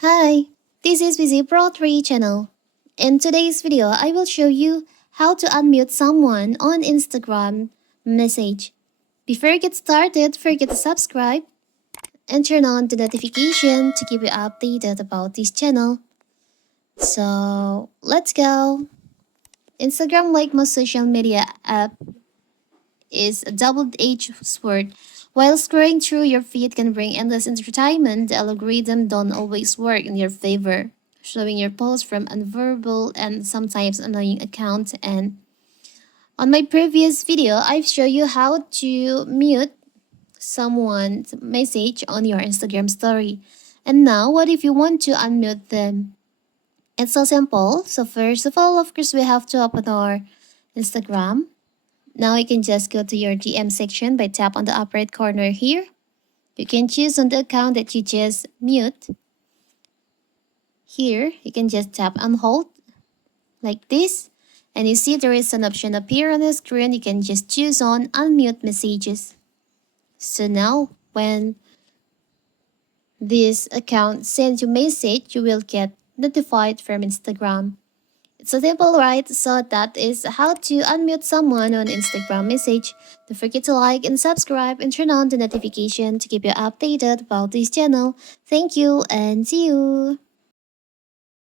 Hi, this is Busy Pro 3 channel. In today's video, I will show you how to unmute someone on Instagram message. Before you get started, forget to subscribe and turn on the notification to keep you updated about this channel. So, let's go. Instagram, like most social media app, is a double-edged sword. While scrolling through your feed can bring endless entertainment, the algorithm don't always work in your favor, showing your posts from unverbal and sometimes annoying accounts. And on my previous video, I've shown you how to mute someone's message on your Instagram story. And now, what if you want to unmute them? It's so simple. So first of all, of course, we have to open our Instagram. Now you can just go to your DM section by tap on the upper right corner here. You can choose on the account that you just mute. Here, you can just tap and hold like this. And you see there is an option appear on the screen. You can just choose on unmute messages. So now when this account sends you message, you will get notified from Instagram. It's so simple, right? So that is how to unmute someone on Instagram message. Don't forget to like and subscribe and turn on the notification to keep you updated about this channel. Thank you and see you.